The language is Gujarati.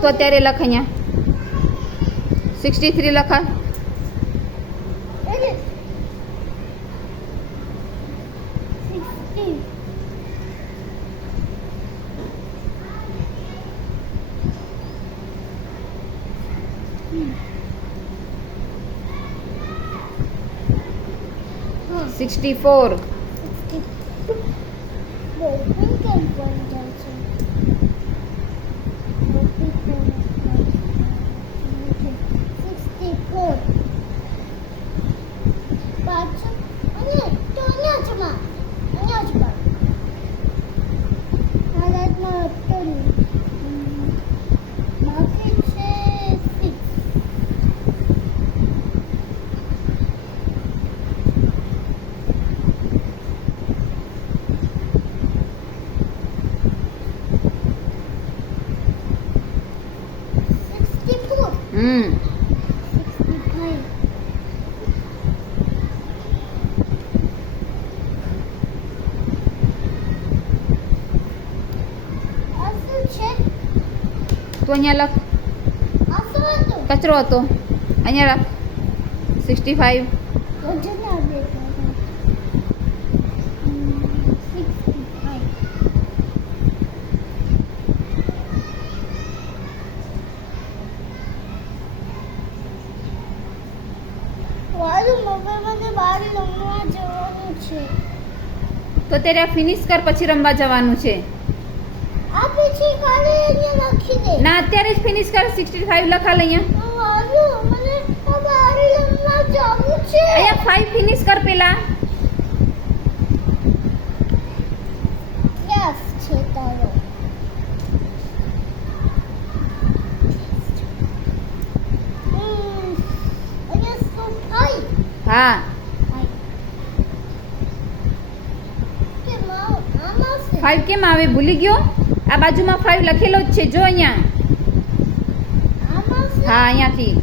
તો અત્યારે લખ અહીંયા 63 લખા. हाँ 64. તો અહીંયા લખ. કચરો હતો અહીંયા લખ 65. તો ત્યારે આ ફિનિશ કર, પછી રમવા જવાનું છે. ના અત્યારે જ ફિનિશ કર. 65 લખાલ અહીંયા. અહીંયા 5 ફિનિશ કર પેલા. હા 5 કેમ આવે? ભૂલી ગયો? આ બાજુમાં 5 લખેલો જ છે જો અહીંયા. હા અહીંયાથી